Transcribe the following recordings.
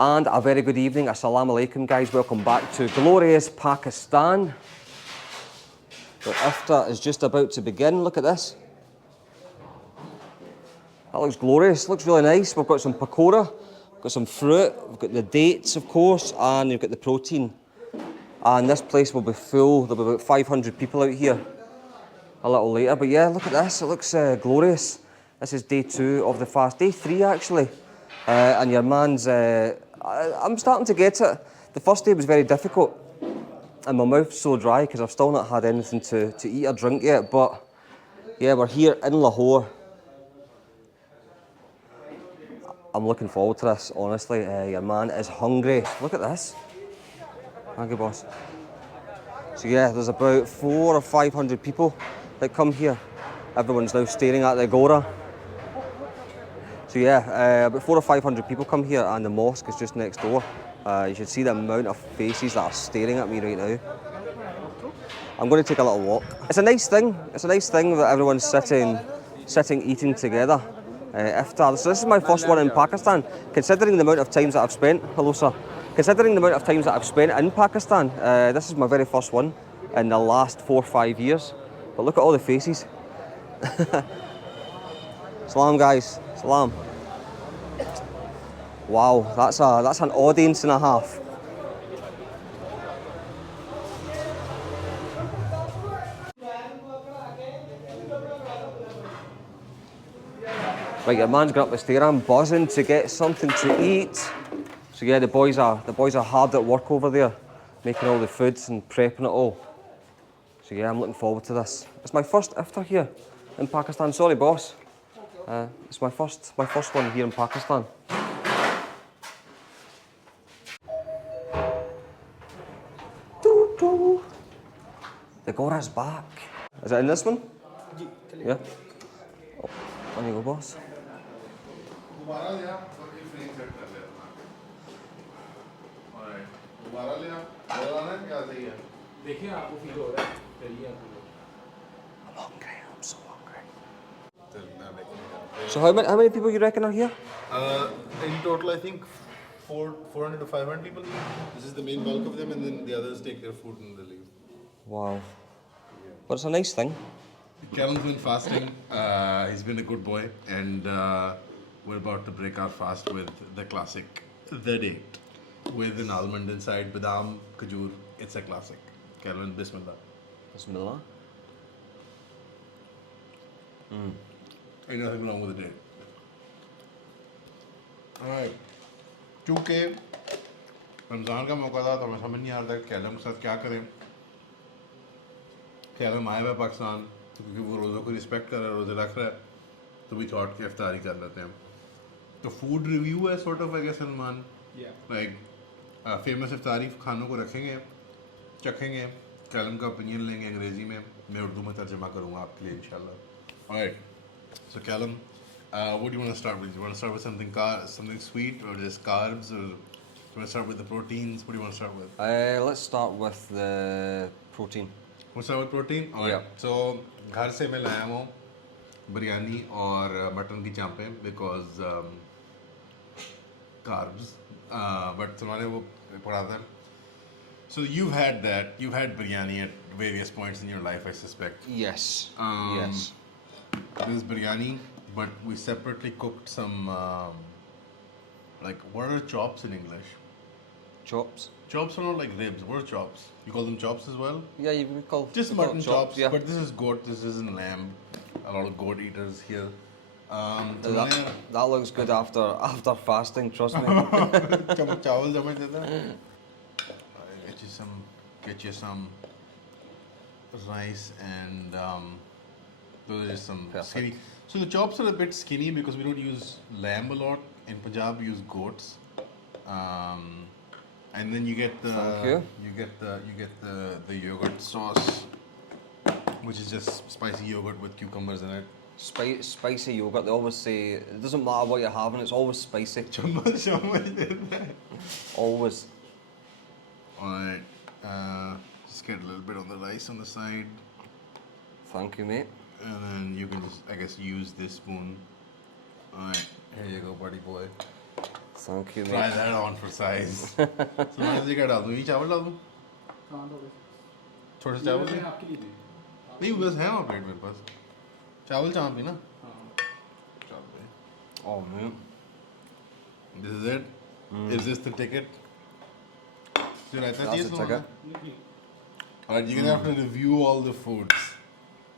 And a very good evening, assalamu alaikum guys, welcome back to glorious Pakistan. The Iftar is just about to begin, look at this. That looks glorious, looks really nice. We've got some pakora, we've got some fruit, we've got the dates of course, and we've got the protein. And this place will be full, there'll be about 500 people out here a little later. But yeah, look at this, it looks glorious. This is day 2 of the fast, day 3 actually. And your man's, I'm starting to get it. The first day was very difficult and my mouth's so dry because I've still not had anything to eat or drink yet. But yeah, we're here in Lahore. I'm looking forward to this, honestly. Your man is hungry. Look at this. Thank you, boss. So yeah, there's about 400 or 500 people that come here. Everyone's now staring at the agora. So yeah, about 400 or 500 people come here and the mosque is just next door. You should see the amount of faces that are staring at me right now. I'm going to take a little walk. It's a nice thing. It's a nice thing that everyone's sitting eating together. Iftar. So this is my first one in Pakistan. Considering the amount of times that I've spent, hello sir. Considering the amount of times that I've spent in Pakistan, this is my very first one in the last 4 or 5 years. But look at all the faces. Salam guys, salam. Wow, that's an audience and a half. Right, your man's got up the stair. I'm buzzing to get something to eat. So yeah, the boys are hard at work over there, making all the foods and prepping it all. So yeah, I'm looking forward to this. It's my first iftar here in Pakistan. Sorry, boss. It's my first one here in Pakistan. The Gora's back. Is it in this one? Yeah. Oh, on you go, boss. I'm hungry. I'm so hungry. So how many people you reckon are here? In total, I think 400 to 500 people. This is the main bulk of them, and then the others take their food and they leave. Wow. But it's a nice thing. Callum's been fasting. He's been a good boy, and we're about to break our fast with the classic, the date, with an almond inside, badam, kajur. It's a classic. Callum, bismillah. Bismillah. Ain't nothing wrong with the date. Alright. चूँकि रमज़ान का मौका था तो हमें समझ नहीं आ रहा था कि कैलम के साथ क्या करें. कैलम आया हुआ है पाकिस्तान क्योंकि वो रोज़ों को रिस्पेक्ट कर रहा है, रोज़े रख रहा है, तो भी थॉट कि इफ्तारी कर लेते हैं. तो फूड रिव्यू है sort of, I guess, Salman. Like famous इफ्तारी खानों को रखेंगे, चखेंगे, कैलम का ओपिनियन लेंगे अंग्रेज़ी में, मैं उर्दू में तर्जमा करूँगा आपके लिए इंशाल्लाह. Alright. So Callum, what do you want to start with? Do you want to start with something sweet or just carbs, or do you want to start with the proteins? What do you want to start with? Let's start with the protein. Want to start with protein? Alright. Yeah. So घर से मैं लाया हूँ बिरयानी और mutton की चांपें because carbs. But तुम्हारे वो पड़ा था. So you've had that. You've had biryani at various points in your life, I suspect. Yes. Yes. This is biryani, but we separately cooked some, like, what are chops in English? Chops. Chops are not like ribs. What are chops? You call them chops as well? Yeah, you would call Just we call mutton it chops. Yeah. But this is goat. This isn't lamb. A lot of goat eaters here. That looks good after fasting. Trust me. Chawal jamaj deta hai. Get you some rice and those are just some skinny. So the chops are a bit skinny because we don't use lamb a lot. In Punjab, we use goats. And then you get the yogurt sauce, which is just spicy yogurt with cucumbers in it. Spicy yogurt. They always say it doesn't matter what you're having. It's always spicy. Always. Alright. Just get a little bit on the rice on the side. Thank you, mate. And then you can just, I guess, use this spoon. Alright, here you go, buddy boy. Thank you, Try mate. that on for size. So मैं क्या डाल दूँ? ये चावल डाल दूँ? थोड़े चावल दे? नहीं बस है वहाँ प्लेट मेरे पास. चावल चावल भी ना? Oh, man. This is it. Is this the ticket? So That's the ticket. Alright, you're gonna have to review all the foods.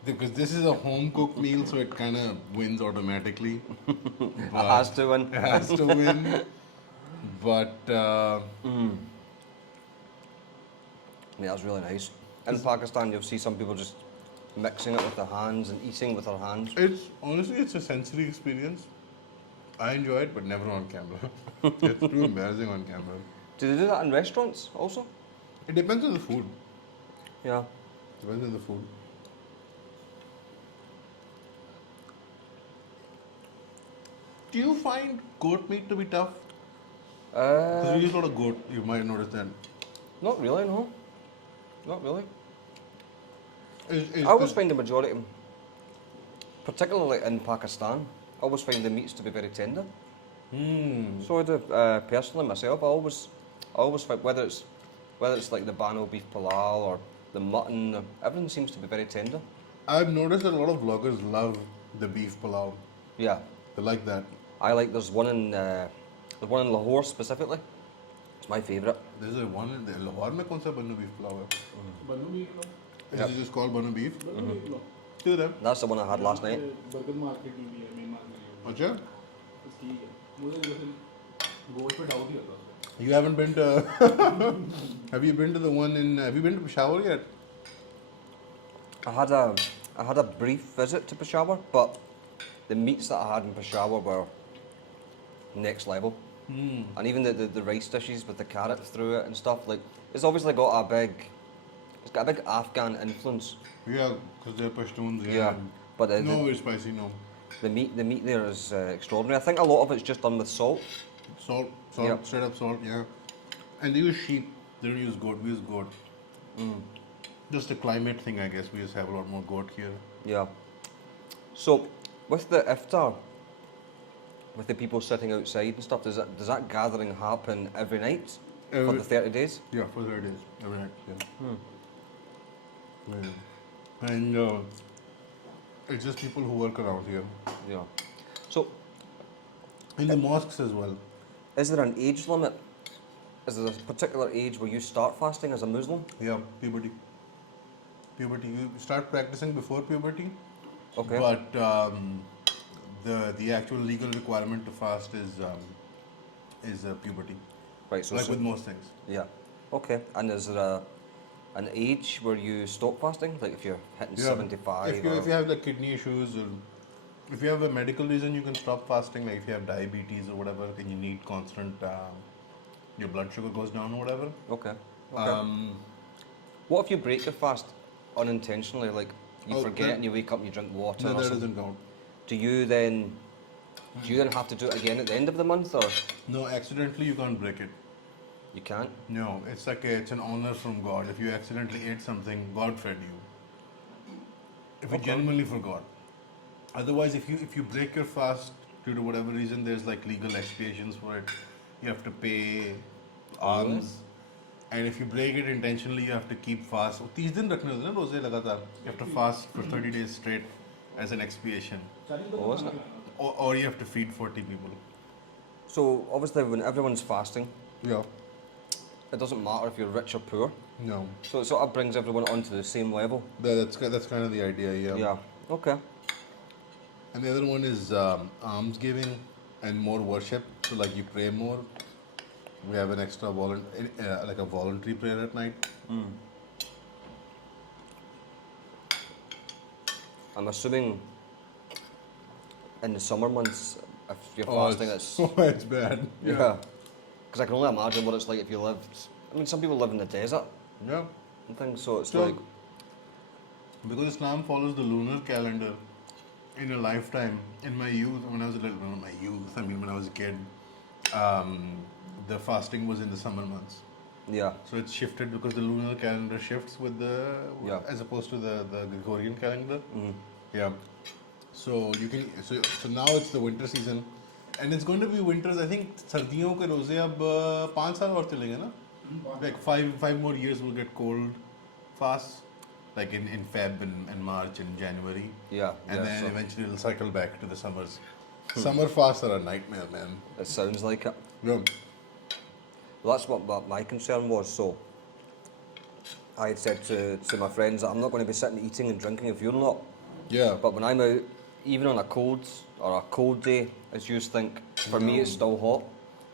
Because this is a home cooked meal, so it kind of wins automatically. It has to win. It has to win. But Yeah, that's really nice. In Pakistan, you'll see some people just mixing it with their hands and eating with their hands. it's honestly it's a sensory experience. I enjoy it, but never on camera. It's too embarrassing on camera. Do they do that in restaurants also? It depends on the food. Yeah. Depends on the food. Do you find goat meat to be tough? Because you use a lot of goat, you might notice that. Not really, no. Not really. Is I always find the majority, particularly in Pakistan, I always find the meats to be very tender. So I do personally myself. I always find whether it's like the bano beef pilau or the mutton, everything seems to be very tender. I've noticed that a lot of vloggers love the beef pilau. Yeah, They like that. I like. There's one in Lahore specifically. It's my favourite. There's a one in Lahore mein kaun sa banu beef pilau hai? Banu meat lo. Is it just called banu beef? Banu meat lo. Do them. That's the one I had last night. Burger market में भी है, main market में भी Acha? है. बस ठीक है. मुझे जैसे गोश्त पे डाउट ही होता है. You haven't been to Have you been to the one in have you been to Peshawar yet? I had a brief visit to Peshawar, but the meats that I had in Peshawar were next level. And even the rice dishes with the carrots through it and stuff, like it's obviously got a big Afghan influence. Yeah, because they're Pashtuns. Yeah, but No, it's spicy. No, the meat there is extraordinary. I think a lot of it's just done with salt. salt, Yep. straight up salt. Yeah, and they use sheep. They don't use goat. We use goat. Just a climate thing, I guess. We just have a lot more goat here. Yeah. So with the iftar, with the people sitting outside and stuff, does that gathering happen every night for Every- the 30 days? Yeah, for 30 days. Every night. Yeah. Yeah. And it's just people who work around here. Yeah. So In the mosques as well. is there an age limit? Is there a particular age where you start fasting as a Muslim? Yeah, puberty. Puberty. You start practicing before puberty. Okay. But the actual legal requirement to fast is puberty. Right. So Like with most things. yeah. Okay. And is there an age where you stop fasting? Like if you're hitting 75? If you have like kidney issues or if you have a medical reason, you can stop fasting. Like if you have diabetes or whatever, and you need constant, your blood sugar goes down or whatever. Okay. What if you break your fast unintentionally? Like you Oh, forget that- and you wake up and you drink water No, or that something? doesn't count. Do you then have to do it again at the end of the month, or No, accidentally you can't break it. you can't? No, it's like it's an honor from God. If you accidentally ate something, God fed you. If you genuinely forgot. Otherwise, if you break your fast due to whatever reason, there's like legal expiations for it. You have to pay alms. And if you break it intentionally, you have to keep fast. 30 दिन रखने होते हैं ना रोजे लगातार. You have to fast for 30 days straight as an expiation. Oh, isn't it? Or you have to feed 40 people. So obviously, when everyone's fasting, Yeah. it doesn't matter if you're rich or poor. No. So it sort of brings everyone onto the same level. That's kind of the idea, yeah. Yeah. Okay. And the other one is alms giving and more worship. So like you pray more. We have an extra like a voluntary prayer at night. I'm assuming in the summer months, if you're fasting, it's it's bad. yeah. Because I can only imagine what it's like if you lived. I mean, some people live in the desert Yeah. and things, so it's So, like because Islam follows the lunar calendar, in a lifetime, in my youth, when I was a little, not my youth, I mean when I was a kid, the fasting was in the summer months. yeah, So it's shifted because the lunar calendar shifts with the, Yeah. as opposed to the Gregorian calendar. Yeah. So you can, so now it's the winter season. And it's going to be winters. I think सर्दियों के रोजे अब 5 साल और चलेंगे ना? Like five more years will get cold fast. Like in Feb and March and January. Yeah. And then so eventually it'll cycle back to the summers. Summer fasts are a nightmare, man. it sounds like it. Yeah. Well, that's what my concern was. So I had said to my friends that I'm not going to be sitting eating and drinking if you're not. Yeah. But when I'm out, even on a cold day, as you think, for me it's still hot.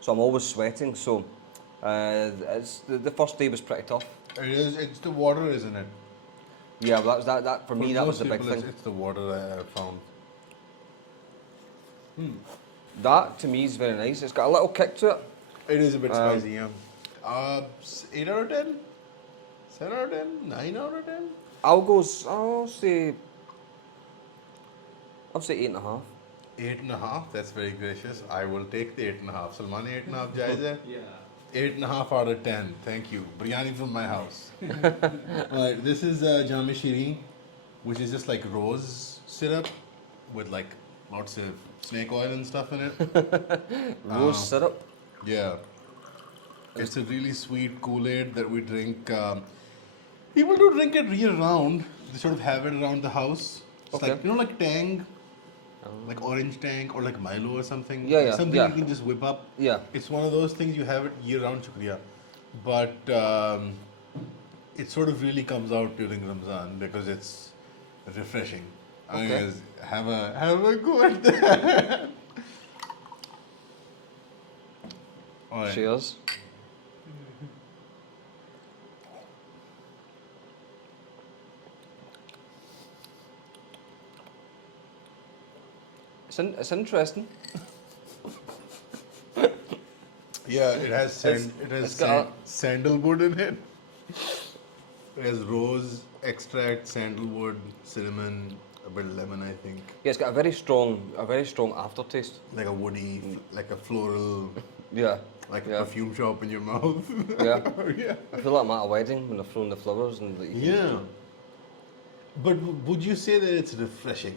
So I'm always sweating. So it's the first day was pretty tough. It is. It's the water, isn't it? Yeah, well, that for me that was most the big people, thing. It's the water I found. That to me is very nice. It's got a little kick to it. It is a bit spicy, yeah. 8 out of 10? 7 out of 10? 9 out of 10? I'll say 8.5. 8.5? That's very gracious. I will take the 8.5. Salman, 8.5 jaiz hai? Yeah. 8.5 out of 10. Thank you. Biryani from my house. Alright, this is jam shireen, which is just like rose syrup with like lots of snake oil and stuff in it. Rose syrup. Yeah. It's a really sweet Kool-Aid that we drink. People do drink it year round. They sort of have it around the house. It's Okay. like, you know, like Tang, like Orange Tang or like Milo or something. Yeah, yeah, Something yeah. you can just whip up. Yeah. It's one of those things you have it year round, shukriya. But it sort of really comes out during Ramadan because it's refreshing. I Okay. guess have a go at that. All right. Cheers. It's interesting. Yeah, it has it's got sandalwood in it. It has rose extract, sandalwood, cinnamon, a bit of lemon, I think. Yeah, it's got a very strong aftertaste. Like a woody, like a floral, Yeah. like a Yeah. perfume shop in your mouth. Yeah. Yeah. I feel like I'm at a wedding when they're throwing the flowers and the, Yeah. But would you say that it's refreshing?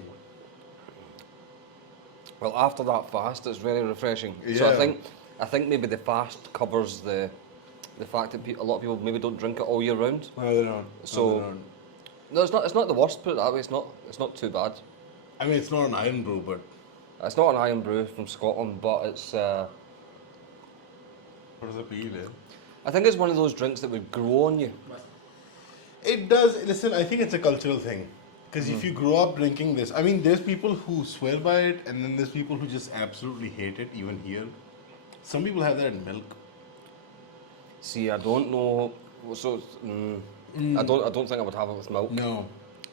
Well, after that fast, it's very refreshing. So Yeah. I think maybe the fast covers the fact that a lot of people maybe don't drink it all year round. No, they don't. So- No, it's not the worst. Put it that way. It's not too bad. I mean, it's not an iron brew, but It's not an iron brew from Scotland, but it's. what does it feel? I think it's one of those drinks that would grow on you. It does. Listen, I think it's a cultural thing. Because if you grow up drinking this, I mean, there's people who swear by it, and then there's people who just absolutely hate it, even here. Some people have that in milk. See, I don't know. So I don't think I would have it with milk. No.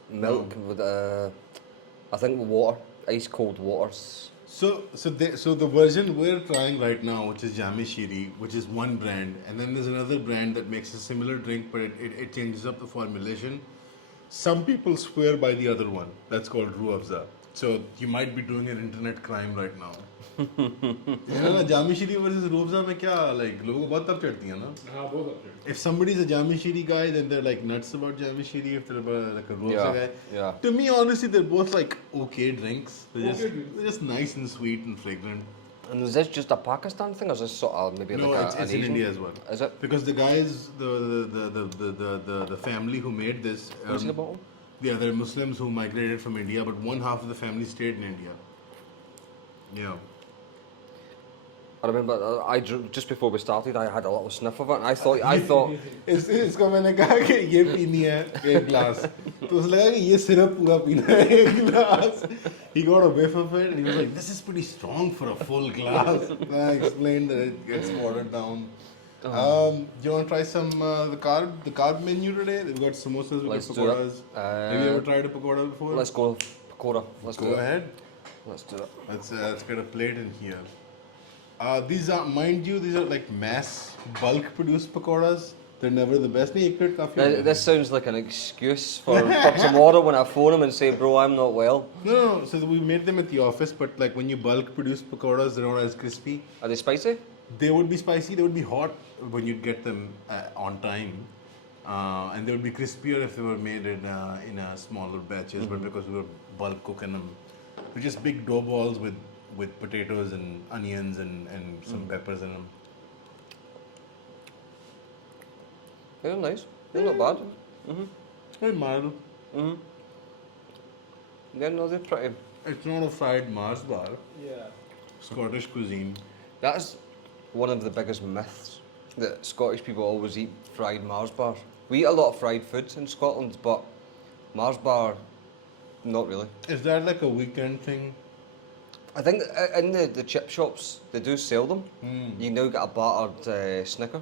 Milk with I think with water, ice cold water. So the version we're trying right now, which is Jami Shiri, which is one brand, and then there's another brand that makes a similar drink, but it changes up the formulation. Some people swear by the other one. That's called Ruh Afza. So you might be doing an internet crime right now. You know, Jami Shiri versus Ruh Afza में क्या like लोगों को बहुत तब चढ़ती है ना? हाँ बहुत upset. If somebody's a Jami Shiri guy, then they're like nuts about Jami Shiri. If they're like a Ruh Afza guy, Yeah. to me, honestly, they're both like okay drinks. They're Okay drinks. they're just nice and sweet and fragrant. And is this just a Pakistan thing, or is this sort of maybe No, like it's an in Asian? India as well. Is it? Because the guys, the family who made this, What's in the bottle? yeah, they're Muslims who migrated from India, but one half of the family stayed in India. Yeah. I remember just before we started, I had a little sniff of it, and I thought इसको मैंने कहा कि ये पीनी है एक glass. तो उसे लगा कि ये syrup पूरा पीना है एक glass. He got a whiff of it and he was like, "This is pretty strong for a full glass." And I explained that it gets watered down. Do you want to try some the carb menu today? They've got samosas, we've Let's got do it. pakoras. Have you ever tried a pakoda before? let's go pakora. Let's Go do it. ahead. Let's do it. Let's get a plate in here. These are, mind you, these are like mass bulk produced pakoras. They're never the best. नहीं एक plate काफी है. This sounds like an excuse for tomorrow when I phone him and say, "Bro, I'm not well." No. So we made them at the office, but like when you bulk produce pakoras, they're not as crispy. Are they spicy? They would be spicy. They would be hot when you get them on time, and they would be crispier if they were made in smaller batches. But because we were bulk cooking them, they're just big dough balls with with potatoes and onions and some peppers in them. They're nice. They're not bad. Very mild. Yeah, no, they're pretty. It's not a fried Mars bar. Yeah. Scottish cuisine. That's one of the biggest myths, that Scottish people always eat fried Mars bars. We eat a lot of fried foods in Scotland, but Mars bar, not really. Is that like a weekend thing? I think in the chip shops, they do sell them. You now get a battered Snicker.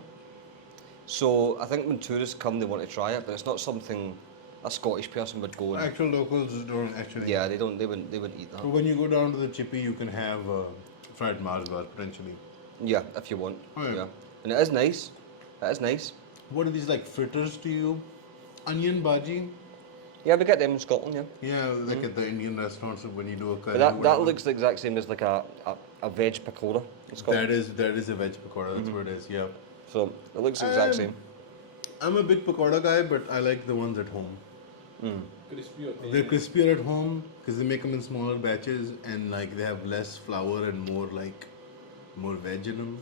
So I think when tourists come, they want to try it, but it's not something a Scottish person would go and... Actual locals don't actually. Yeah, they wouldn't eat that. So when you go down to the chippy, you can have fried Mars bar potentially. Yeah, if you want. Oh, yeah. Yeah. And it is nice. It is nice. What are these like fritters to you? Onion bhaji? Yeah, we get them in Scotland, yeah. Yeah, like at the Indian restaurants when you do a curry. But that whatever. looks the exact same as like a veg pakora in Scotland. That is a veg pakora. That's what it is. Yeah. So it looks the exact same. I'm a big pakora guy, but I like the ones at home. Crispy होते हैं. They're crispier at home because they make them in smaller batches and like they have less flour and more veg in them.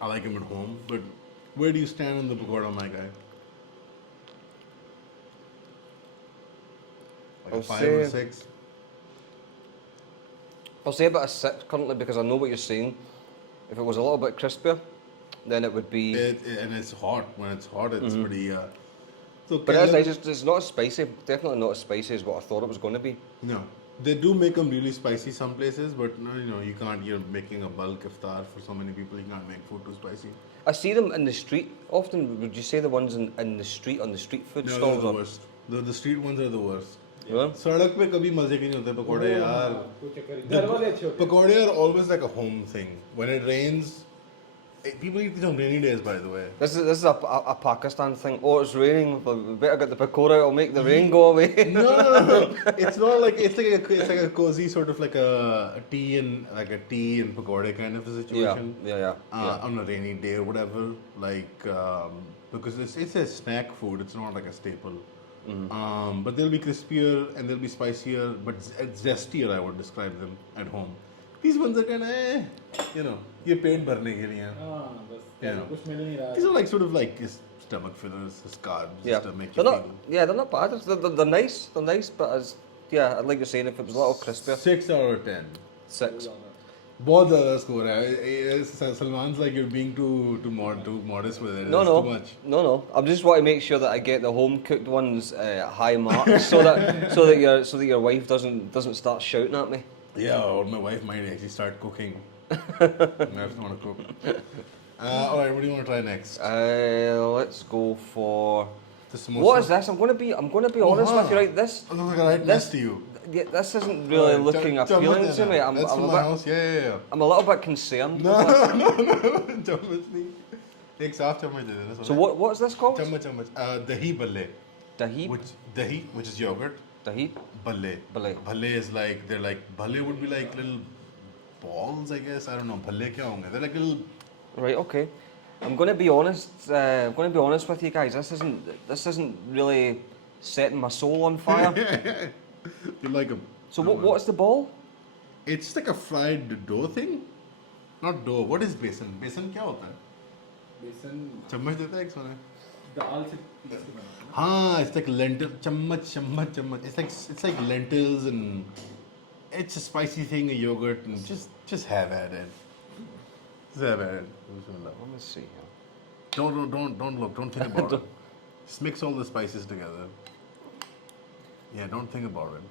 I like them at home, but where do you stand on the pakora, my guy? Like I'll a 5 or say- 6? I'll say about a 6 currently because I know what you're saying. If it was a little bit crispier, then it would be... And it's hot. When it's hot, it's pretty... So But it's Callum- nice. It's not as spicy. Definitely not as spicy as what I thought it was going to be. No. They do make them really spicy some places, but no, you can't. You're making a bulk iftar for so many people. You can't make food too spicy. I see them in the street often. Would you say the ones in the street, on the street food No, they're stalls? the or- worst. The street ones are the worst. Yeah? सड़क पे कभी मजे के नहीं होते पकोड़े यार. कोई चक्कर नहीं. घर वाले अच्छे होते हैं. Pakode are always like a home thing. When it rains, people eat these on rainy days, by the way. This is a Pakistan thing. Oh, it's raining. We better get the pakora. It'll make the rain go away. No. It's not like it's like a cozy sort of like a tea and pakode kind of a situation. Yeah. On a rainy day or whatever, like because it's a snack food. It's not like a staple. But they'll be crispier and they'll be spicier, but zestier. I would describe them at home. These ones are kind of, ये पेट भरने के लिए. हाँ, बस. Yeah. कुछ मिल नहीं रहा. These are like sort of like stomach fillers, carbs, Yeah. just to make They're you not. feel. Yeah, they're not bad. They're nice. They're nice, but as like you're saying, if it was a little crispier, 6 out of 10. 6. बहुत ज़्यादा score है. Salman's like you're being too modest with it. No, It's no, too much. no. I just want to make sure that I get the home cooked ones high marks, so that your wife doesn't start shouting at me. Yeah, or my wife might actually start cooking. My wife want to cook. All right, what do you want to try next? Let's go for. The samosa. What is this? I'm gonna be honest with you, right? This It looks like right this- next to you. yeah, this isn't really looking appealing to me. That's from my house. Yeah. I'm a little bit concerned. No. with this. चम्मच नहीं. एक साफ चम्मच दे देना. So what is this called? चम्मच. Dahi balle. Dahi. Which is yogurt. Dahi. Balle. Bhalle is like bhalle would be like little balls, I guess. I don't know. Bhalle क्या होंगे? They're like little. Right. Okay. I'm gonna be honest. I'm gonna be honest with you guys. This isn't really setting my soul on fire. You're like a. So what's the ball? It's like a fried dough thing. Not dough. What is besan? Besan क्या होता है? बेसन चम्मच देता है एक सोने. दाल से पीस के बनाते हैं. हाँ, it's like lentil. चम्मच. It's like lentils and it's a spicy thing, a yogurt, and just have at it. Just have at it. Let me see here. Don't look. Don't think about it. Just mix all the spices together. Yeah, don't think about it.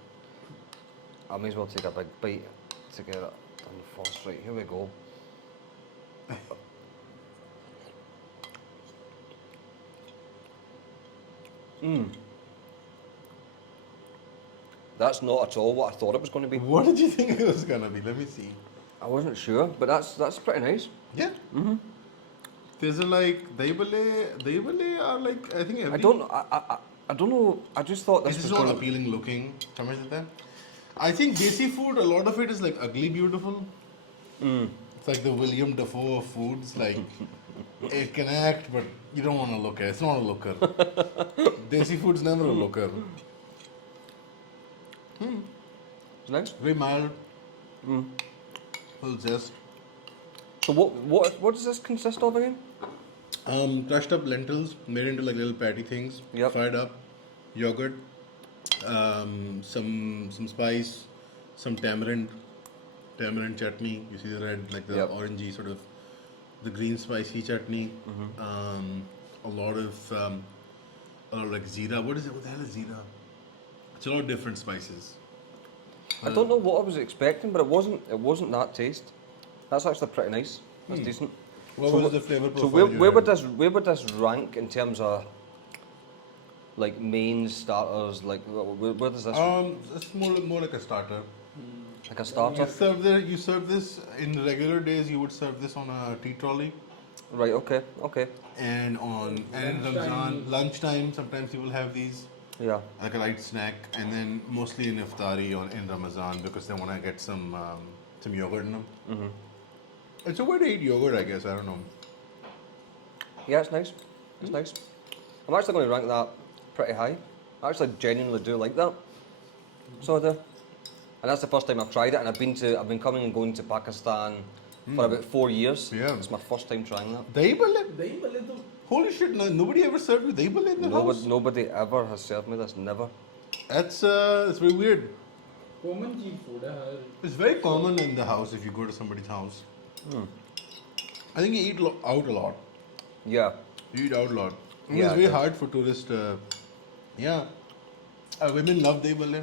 I may as well take a big bite to get it done first. Right, here we go. That's not at all what I thought it was going to be. What did you think it was gonna be? Let me see. I wasn't sure, but that's pretty nice. Yeah. There's like dahi balle are like I think every. I don't know. I just thought this This was is not going appealing looking. समझ लेते हैं? I think desi food, a lot of it is like ugly beautiful. It's like the William Dafoe of foods. Like it can act, but you don't want to look at it. It's not a looker. Desi food's never a looker. It's nice. Very mild. Full zest. So what does this consist of again? Crushed up lentils made into like little patty things. Yep. Fried up, yogurt, some spice, some tamarind chutney. You see the red, like the Yep. orangey sort of, the green spicy chutney. A lot of like zira. What is it? What the hell is zira? It's a lot of different spices. I don't know what I was expecting, but it wasn't that taste. That's actually pretty nice. That's decent. What So was what- the flavor So profile? where would this rank in terms of like main starters? Like where does this It's more like a starter. like a starter? You serve this in regular days. You would serve this on a tea trolley, Right. Okay. and Ramzan lunchtime. Sometimes you will have these Yeah. like a light snack, and then mostly in iftari in Ramadan because they want to get some yogurt in them. It's a way to eat yogurt, I guess. I don't know. Yeah, it's nice. It's nice. I'm actually going to rank that pretty high. I actually genuinely do like that. So I do. And that's the first time I've tried it, and I've been coming and going to Pakistan for about 4 years. Yeah. It's my first time trying that. Dahi bhalle? दही भल्ले तो Holy shit! Nobody ever served you dahi bhalle in the house. Nobody ever has served me this. Never. That's it's very weird. common cheap food है हर It's very common in the house if you go to somebody's house. I think you eat out a lot. Yeah. You eat out a lot. I mean, Yeah, it's I very do. hard for tourists. Yeah. Women love dahi bhalle.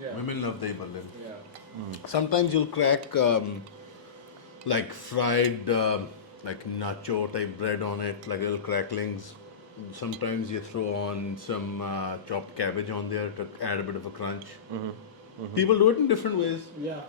yeah Women love dahi bhalle. yeah Sometimes you'll crack like fried like nacho type bread on it, like little cracklings. Sometimes you throw on some chopped cabbage on there to add a bit of a crunch. People do it in different ways. yeah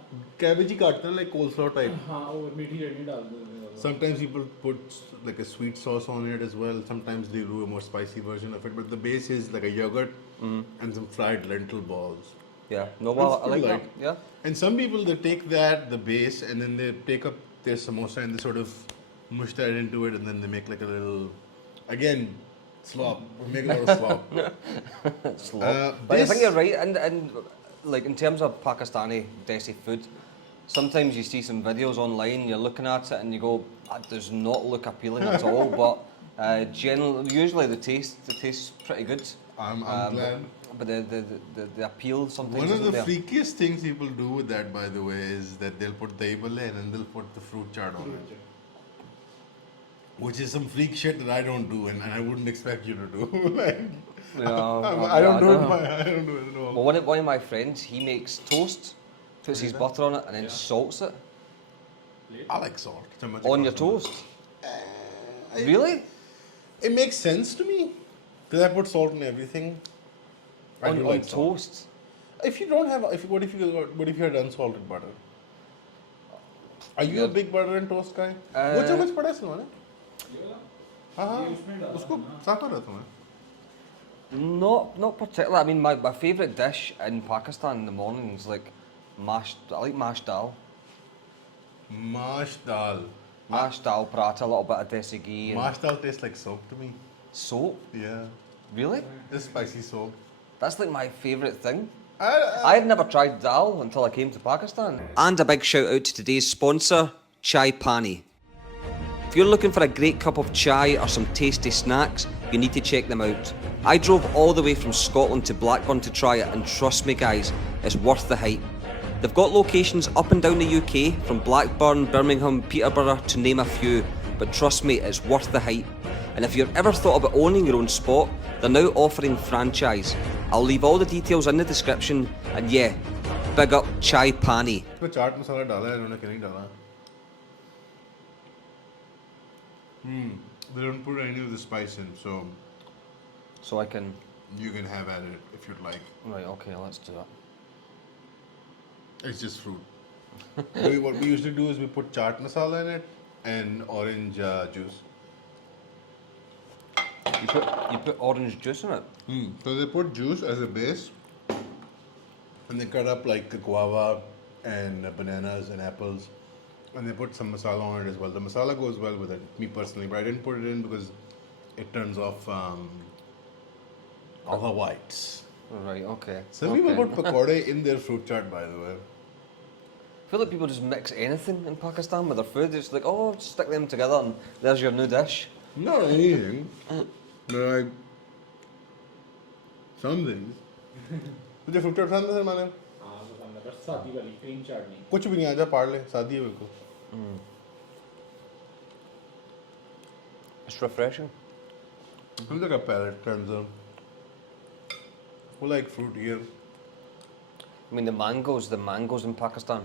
Cabbage ही काटते हैं like coleslaw type. हाँ और मीठी चटनी डाल देते हैं Sometimes people put like a sweet sauce on it as well. Sometimes they do a more spicy version of it. But the base is like a yogurt and some fried lentil balls. Yeah. No, well, It's I like pretty that. light. Yeah. And some people, they take that, the base, and then they take up their samosa and they sort of mush that into it, and then they make like a little, again, slop. Make a little slop. Slop. But I this- think you're right, and like in terms of Pakistani desi food, sometimes you see some videos online, you're looking at it and you go, that does not look appealing at all. But usually the taste's pretty good. I'm glad. But the appeal sometimes One of isn't the there. freakiest things people do with that, by the way, is that they'll put dahi bhalle and then they'll put the fruit chaat on it. Which is some freak shit that I don't do, and I wouldn't expect you to do. Like, Yeah, I don't do it. know. I don't do it at all. Well, one of my friends, he makes toast, puts his butter on it, and then salts it I like salt. Chamachi on your salt. toast. Really? It makes sense to me because I put salt in everything. I On do like salt. toast? If you don't have, what if you had unsalted butter? Are you a big butter and toast guy? What चम्मच पड़ा है इसमें ना? हाँ उसको साफ कर रहा था मैं. Not particularly. I mean, my favourite dish in Pakistan in the morning is like I like mashed dal. Mash dal. Mashed dal, paratha, a little bit of desi ghee. And Mash dal tastes like soap to me. soap. Yeah, Really? it's spicy soap. That's like my favourite thing. I I had never tried dal until I came to Pakistan. And a big shout out to today's sponsor, Chai Paani. If you're looking for a great cup of chai or some tasty snacks, you need to check them out. I drove all the way from Scotland to Blackburn to try it, and trust me guys, it's worth the hype. They've got locations up and down the UK, from Blackburn, Birmingham, Peterborough to name a few, but trust me, it's worth the hype. And if you've ever thought about owning your own spot, they're now offering franchise. I'll leave all the details in the description, and yeah, big up Chai Paani. इसमें चाट मसाला डाला है इन्होंने कि नहीं डाला? They don't put any of the spice in, so So I can... you can have at it if you'd like. Right, okay, let's do that. It's just fruit. What we usually do is we put chaat masala in it and orange juice. You put orange juice in it? So they put juice as a base, and they cut up like guava and bananas and apples, and they put some masala on it as well. The masala goes well with it, me personally, but I didn't put it in because it turns off all the whites. Right, okay. Some people put pakode in their fruit chaat, by the way. feel like people just mix anything in Pakistan with their food. It's like, oh, just stick them together and there's your new dish. Not anything, but like some things. तुझे fruit पसंद है माने? हाँ पसंद है, बस सादी वाली क्रीम चाट नहीं। कुछ भी नहीं आजा पाड़ ले शादी है बिल्कुल. It's refreshing. It's like a palate cleanser. We like fruit here. I mean, the mangoes in Pakistan.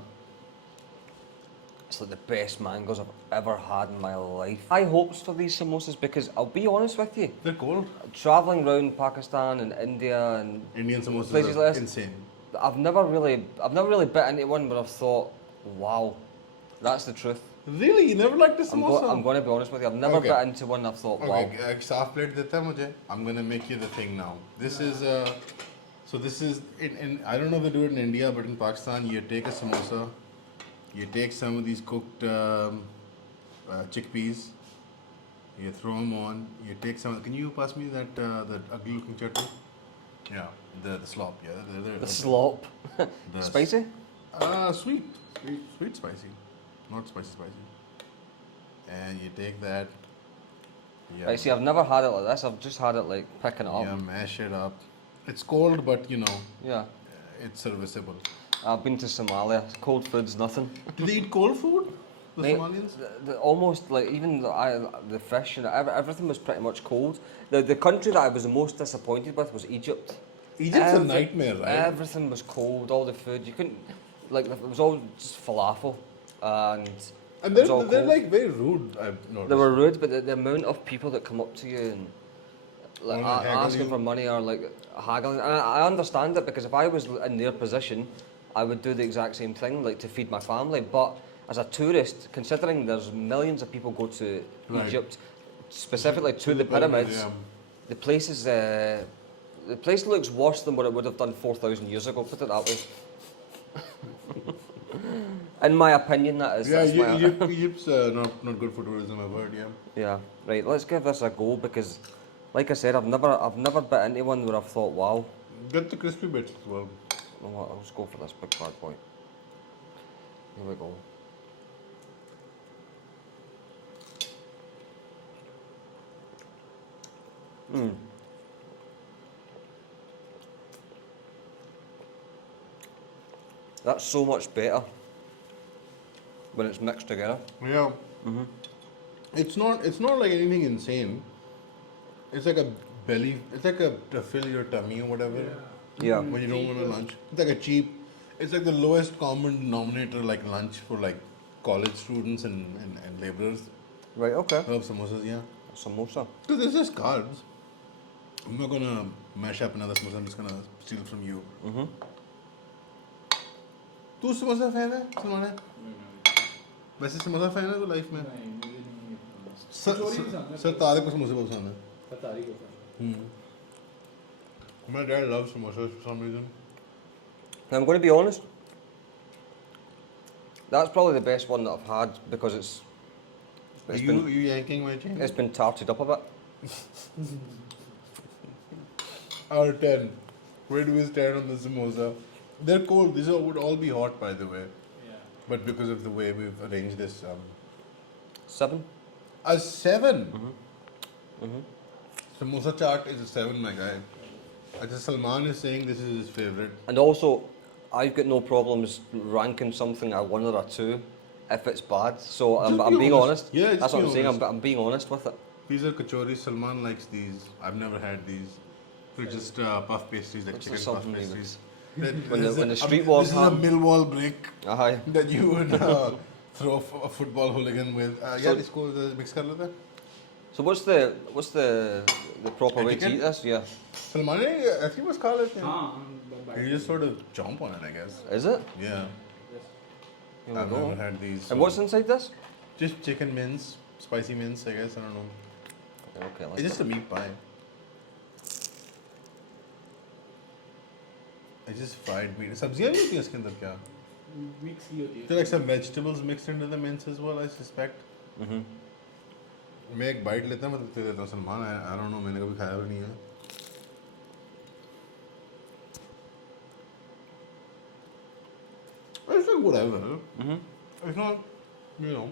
It's like the best mangoes I've ever had in my life. High hopes for these samosas because I'll be honest with you, They're cold. traveling around Pakistan and India and Indian samosas places are like this, insane. I've never really bit into one, but I've thought, wow, that's the truth. Really? You never liked the samosa? I'm going to be honest with you. I've never Okay. bit into one. I've thought, wow. Okay, एक soft plate देता है मुझे. I'm gonna make you the thing now. This is so this is in I don't know if they do it in India, but in Pakistan you take a samosa, you take some of these cooked chickpeas, you throw them on. You take some. Can you pass me that ugly looking chutney? Yeah, the slop. Yeah, The slop. Spicy? Sweet spicy, not spicy. And you take that. Yeah. Right, see, I've never had it like this. I've just had it like picking it up. Yeah, mash it up. It's cold, but you know, Yeah. it's serviceable. I've been to Somalia. Cold food's nothing. Do they eat cold food? The Mate, Somalians? almost like even the fish and everything was pretty much cold. The country that I was the most disappointed with was Egypt. Egypt's a nightmare, right? Everything was cold. All the food you couldn't like. It was all just falafel, and And it was all they're cold. like very rude. I've noticed. They were rude, but the amount of people that come up to you and like Wanna haggle asking you? for money or like haggling, and I understand it because if I was in their position, I would do the exact same thing, like to feed my family. But as a tourist, considering there's millions of people go to Right. Egypt, specifically to the pyramids, yeah. the place is the place looks worse than what it would have done 4,000 years ago. Put it that way. In my opinion, that is. Yeah, that's my, Egypt's not good for tourism. I've heard. Yeah. Yeah, right. Let's give this a go because, like I said, I've never bit into one where I've thought, wow. Get the crispy bits as well. You know what, I'll just go for this big bad boy. Here we go. That's so much better when it's mixed together. Yeah. It's not like anything insane. It's like a belly. It's like to fill your tummy or whatever. Yeah. When you don't want a lunch. It's like a cheap. It's like the lowest common denominator, like lunch for like college students and laborers. Right. Okay. I love samosas, yeah. Samosa. Because it's just carbs. I'm not gonna mash up another samosa. I'm just gonna steal from you. तू samosa fan है सलमान है वैसे samosa fan है तो life में नहीं मुझे नहीं पसंद। सर तारे को समोसे बहुत पसंद है कतारी को पसंद। My dad loves samosas for some reason. I'm going to be honest. That's probably the best one that I've had because it's You yanking my chain? it's been tarted up a bit. Out of 10. Where do we stand on the samosa? They're cold. These would all be hot, by the way. Yeah. But because of the way we've arranged this, 7. a 7. Samosa chaat is a 7, my guy. Ajay Salman is saying this is his favorite. And also, I've got no problems ranking something a 1 or a 2 if it's bad. So I'm be being honest. honest. Yeah, just that's what be I'm saying. honest. I'm being honest with it. These are kachori. Salman likes these. I've never had these. They're just puff pastries, like What's chicken the puff something you pastries. When the street This walls is a ham. Millwall brick Aye. that you would throw a football hooligan with. So- Yeah, इसको mix कर लेते हैं. So what's the proper way to Etiquette? eat this? Yeah. Salman ऐसे ही बस खा लेते हैं. हाँ You just sort of chomp on it, I guess. Is it? Yeah. Here we I've go. never had these. And what's inside this? Just chicken mince, spicy mince, I guess. I don't know. Okay, It's let's just a meat pie. It's just fried meat. सब्जियाँ नहीं होती हैं इसके अंदर क्या? Mix ही होती है। There are like some vegetables mixed into the mince as well, I suspect. मैं एक bite लेता हूँ मतलब दे देता हूँ सलमान. I don't know, मैंने कभी खाया भी नहीं है. It's like whatever. It's not, you know.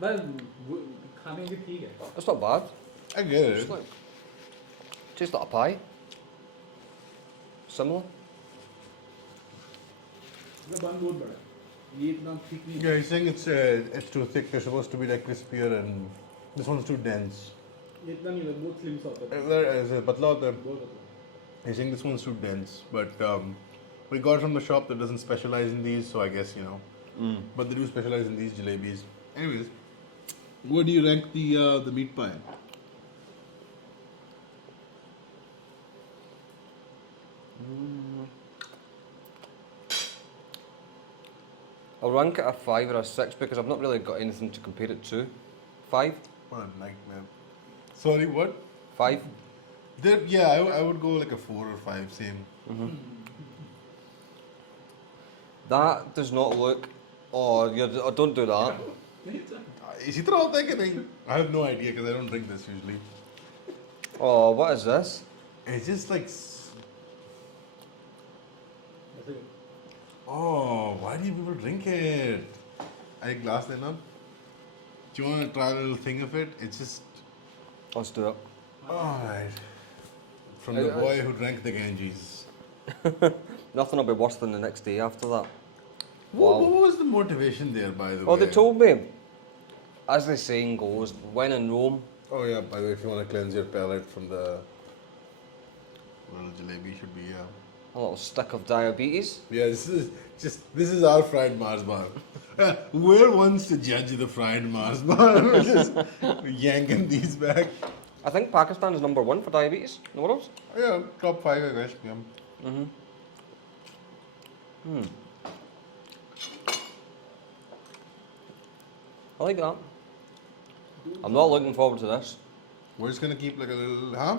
बस खाने की ठीक है. It's not bad. I get it. It's like, tastes like a pie. Similar. ये बन बहुत बड़ा है. ये इतना thick नहीं है. Yeah, he's saying it's too thick. They're supposed to be like crispier, and this one's too dense. ये इतना नहीं है. बहुत slim सा होता है. पतला होता है. बहुत होता है. He's saying this one's too dense, but we got it from the shop that doesn't specialize in these, so I guess, you know. But they do specialize in these jalebis. Anyways, what do you rank the meat pie? I'll rank it a 5 or a 6 because I've not really got anything to compare it to. 5? What a nightmare. Sorry, what? 5? Yeah, I would go like a 4 or 5, same. That does not look... Oh, don't do that. इसी तरह होता है कि नहीं? I have no idea because I don't drink this usually. Oh, what is this? It's just like... ऐसे Oh, why do you people drink it? I glass then up. Do you want to try a little thing of it? It's just... Let's do it. Alright. From the boy who drank the Ganges. Nothing will be worse than the next day after that. What Wow. was the motivation there, by the way? Oh, they told me, as the saying goes, when in Rome. Oh yeah, by the way, if you want to cleanse your palate from the little jalebi, should be, yeah. A little stick of diabetes. Yeah, this is our fried Mars bar. We're ones to judge the fried Mars bar. We're just yanking these back. I think Pakistan is number 1 for diabetes in the world. Yeah, top 5, I guess. Yeah. I like that. I'm not looking forward to this. We're just gonna keep like a little, huh?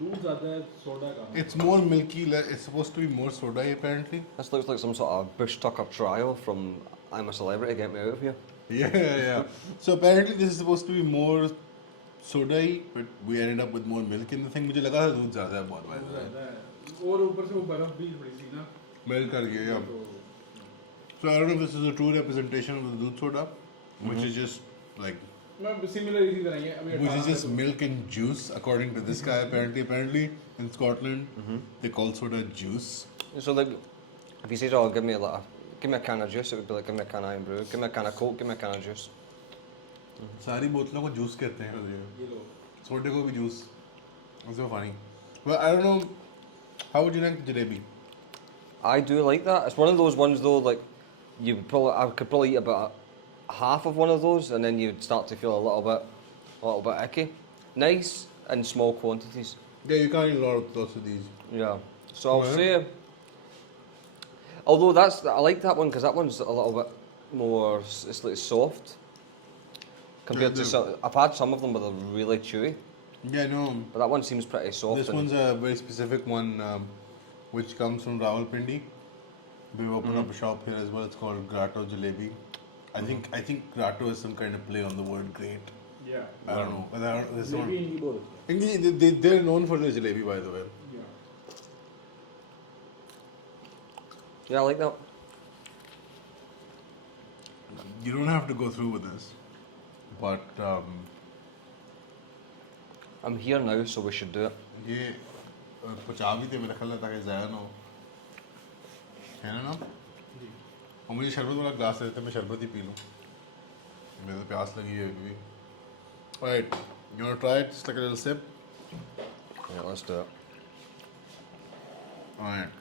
दूध ज़्यादा है, soda कम है. It's more milky. It's supposed to be more soda apparently. This looks like some sort of bush tucker trial from I'm a Celebrity, Get Me Out of Here. Yeah. So apparently this is supposed to be more soda-y, but we ended up with more milk in the thing. मुझे लगा था दूध ज़्यादा है बहुत दूध बार. ज़्यादा है. और ऊपर से वो बर्फ भी थोड़ी सी ना. Melt कर गया, yeah. तो So I don't know if this is a true representation of the doodh soda, which is just like, मैं similar इसी तरह ही है. अभी which is 18 just milk and juice, according to this guy. Apparently in Scotland they call soda juice. So like, if you said, "Oh, give me a can of juice," it would be like, "Give me a can of Iron Brew, give me a can of Coke, give me a can of juice." सारी बोतलों को juice कहते हैं. ये लो. सोडे को भी juice. That's so funny. Well, I don't know. How would you rank the jalebi? I do like that. It's one of those ones though, like I could probably eat about half of one of those, and then you'd start to feel a little bit icky. Nice in small quantities. Yeah, you can't eat a lot of these. Yeah. So I'll Yeah. say, although I like that one because that one's a little bit more. It's like soft compared to some. I've had some of them that are really chewy, Yeah, no. but that one seems pretty soft. This and- one's a very specific one, which comes from Rawalpindi. We've opened up a shop here as well. It's called Grotto Jalebi. I think Grotto is some kind of play on the word great. Yeah. I don't know. But I don't, this one. Maybe in both. They're known for their jalebi, by the way. Yeah. Yeah, I like that. You don't have to go through with this, but I'm here now, so we should do it. ये पचा भी थे मेरा ख्याल है ताकि ज़ाया ना हो, है ना? और मुझे शरबत वाला ग्लास दे देते, मैं शरबत ही पी लूँ. मेरे तो प्यास लगी है अभी. Alright, you wanna try it? Just like a little sip. Yeah, let's do it. Alright.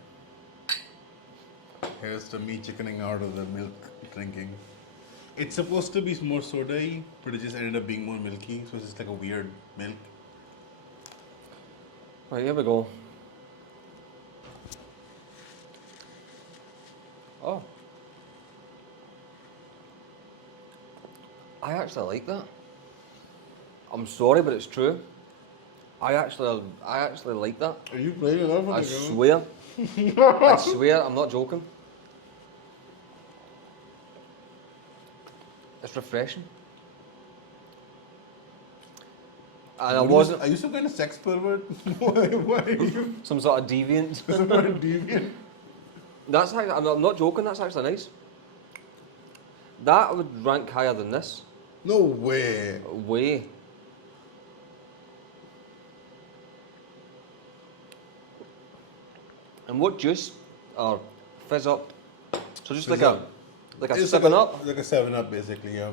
Here's the me chickening out of the milk drinking. It's supposed to be more soda-y, but it just ended up being more milky, so it's just like a weird milk. Right, here we go. Oh. I actually like that. I'm sorry, but it's true. I actually like that. Are you playing it off? I swear. I swear, I'm not joking. It's refreshing. And I wasn't Are you some kind of sex pervert? Why are you some sort of deviant. some kind of deviant? That's actually, I'm not joking, that's actually nice. That would rank higher than this. No way. Way. And what juice? Or fizz up. So just Fizz like up. a It's 7 Up? Like a 7 Up, basically, yeah.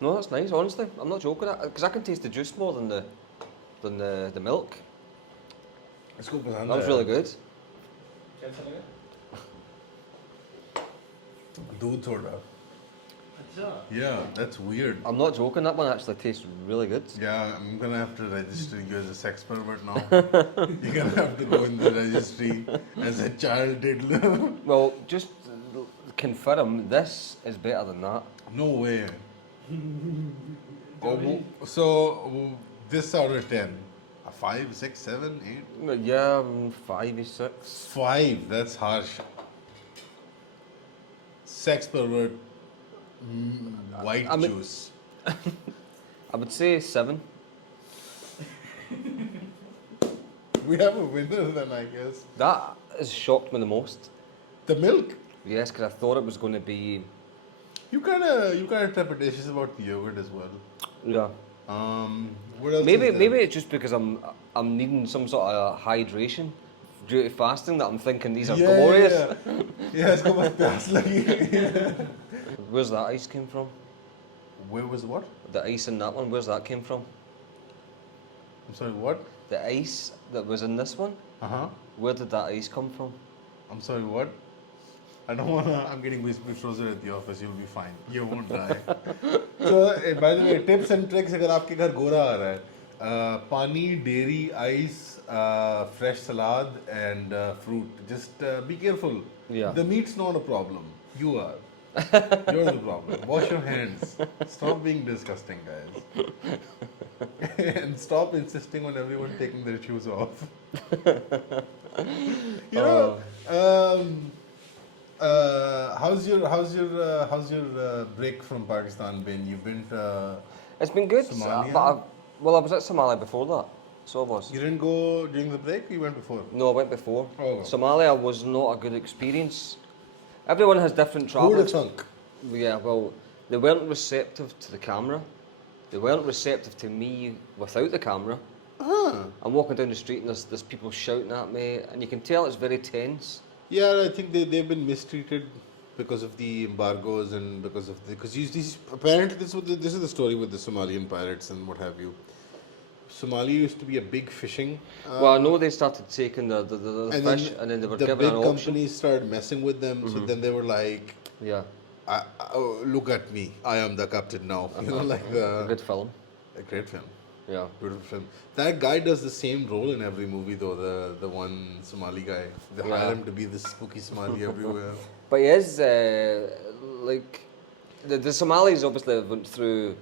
No, that's nice, honestly. I'm not joking. Because I can taste the juice more than the milk. इसको That पसंद was है really good. कैसा लगा? दूध थोड़ा. अच्छा. Yeah, that's weird. I'm not joking, that one actually tastes really good. Yeah, I'm gonna have to register you as a sex pervert now. You're gonna have to go in the registry as a child diddler. Well, just confirm, this is better than that. No way. So this out of 10, a 5, 6, 7, 8, Yeah, 5 is 6. 5. That's harsh. Sex pervert. White I mean- juice. I would say 7. We have a winner then, I guess. That has shocked me the most. The milk. Yes, because I thought it was going to be. You kind of trepidatious about the yogurt as well. Yeah. What else? Maybe is there? maybe it's just because I'm needing some sort of hydration due to fasting that I'm thinking these are glorious. Yeah, इसको बस प्यास लगी. Where's that ice came from? Where was what? The ice in that one, where's that came from? I'm sorry, what? The ice that was in this one, Uh-huh. where did that ice come from? I'm sorry, what? I don't wanna, I'm getting whiskey frozen at the office, you'll be fine. You won't die. So, by the way, tips and tricks अगर आपके घर गोरा आ रहा है, पानी, dairy, ice, fresh salad and fruit. Just be careful. Yeah. The meat's not a problem. You are. You're the problem. Wash your hands. Stop being disgusting, guys. And stop insisting on everyone taking their shoes off. You know, how's your break from Pakistan been? You've been to It's been good. Somalia? Well, I was at Somalia before that. So I was. You didn't go during the break. Or you went before. No, I went before. Oh. Somalia was not a good experience. Everyone has different travel. Who would have thunk? Yeah, well, they weren't receptive to the camera. They weren't receptive to me without the camera. I'm walking down the street and there's people shouting at me, and you can tell it's very tense. Yeah, I think they've been mistreated because of the embargoes and because apparently this is the story with the Somalian pirates and what have you. Somalia used to be a big fishing. Well, I know they started taking the and fish, then and then they were the given big an auction. companies started messing with them. So then they were like, Yeah, oh, "Look at me, I am the captain now." You know, like a good film. a great film. Yeah. Beautiful film. That guy does the same role in every movie, though. The one Somali guy. They hire him to be the spooky Somali everywhere. But he is like the Somalis obviously went through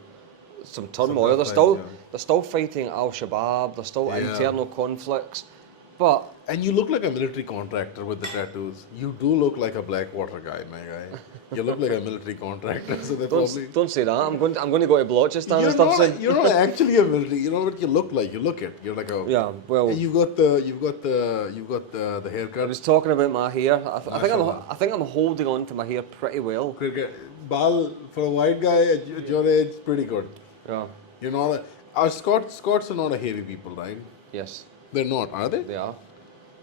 some turmoil. tough times, They're still fighting Al Shabaab. There's still Yeah. internal conflicts. But And you look like a military contractor with the tattoos. You do look like a Blackwater guy, my guy. You look like a military contractor, so they probably. don't say that. I'm going to go to Balochistan and stuff soon. You're not actually a military. You know what you look like. You look it. You're like a. Yeah, well, And you've got the I haircut. was talking about my hair. Mashallah. I think I'm holding on to my hair pretty well. Bal for a white guy at your age, pretty good. Yeah. You're not. Our Scots are not a hairy people, right? Yes, They're not, are they? they are.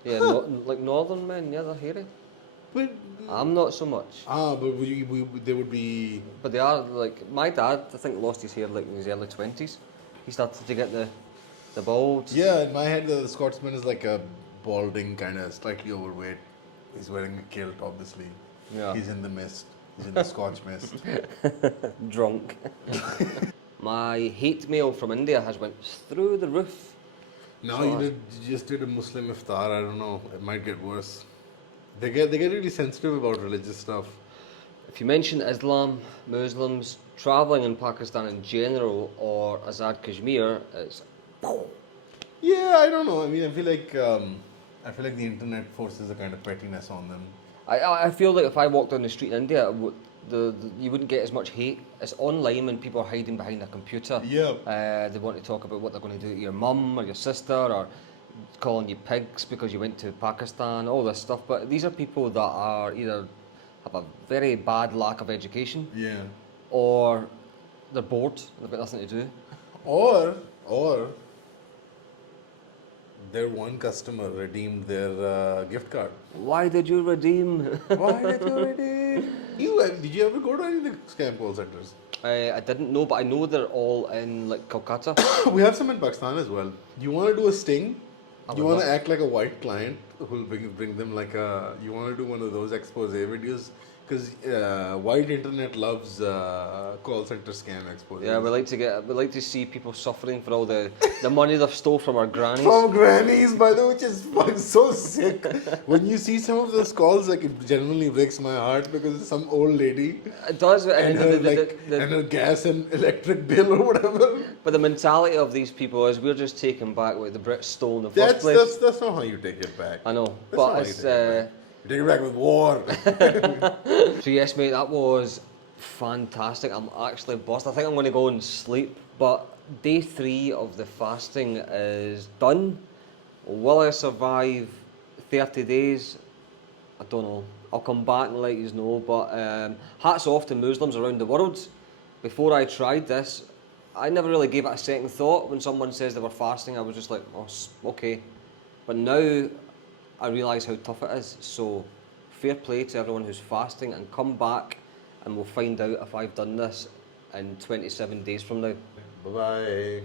Yeah, like northern men. Yeah, they're hairy. But I'm not so much. they would be. But they are like my dad. I think lost his hair like in his early 20s. He started to get the bald. Yeah, in my head, the Scotsman is like a balding, kind of slightly overweight. He's wearing a kilt, obviously. Yeah. He's in the mist. He's in the Scotch mist. Drunk. My hate mail from India has went through the roof. Now So- you just did a Muslim iftar. I don't know. It might get worse. They get really sensitive about religious stuff. If you mention Islam, Muslims, travelling in Pakistan in general, or Azad Kashmir, it's Yeah, I don't know. I mean, I feel like the internet forces a kind of pettiness on them. I feel like if I walked down the street in India, you wouldn't get as much hate. It's online when people are hiding behind a computer. Yeah. They want to talk about what they're going to do to your mum or your sister, or calling you pigs because you went to Pakistan, all this stuff. But these are people that are either have a very bad lack of education, Yeah. or they're bored. They've got nothing to do. Or their one customer redeemed their gift card. Why did you redeem? Why did you redeem? Did you ever go to any of the scam call centers? I didn't know, but I know they're all in like Kolkata. We have some in Pakistan as well. You want to do a sting? I You would want to love- act like a white client who'll bring them like a. You want to do one of those expose videos because white internet loves call center scam exposes. Yeah, we like to see people suffering for all the money they've stole from our grannies. From grannies, by the way, which is so sick. When you see some of those calls, like it genuinely breaks my heart because it's some old lady It does, and her gas and electric bill or whatever. but the mentality of these people is we're just taking back what the Brits stole in the first place. That's not how you take it back. I know, That's not how but you it's take it back. You take it back with war. so yes, mate, that was fantastic. I'm actually buzzed. I think I'm going to go and sleep. But day 3 of the fasting is done. Will I survive 30 days? I don't know. I'll come back and let you know. But hats off to Muslims around the world. Before I tried this, I never really gave it a second thought. When someone says they were fasting, I was just like, oh, okay. But now I realise how tough it is. So fair play to everyone who's fasting, and come back and we'll find out if I've done this in 27 days from now. Bye bye.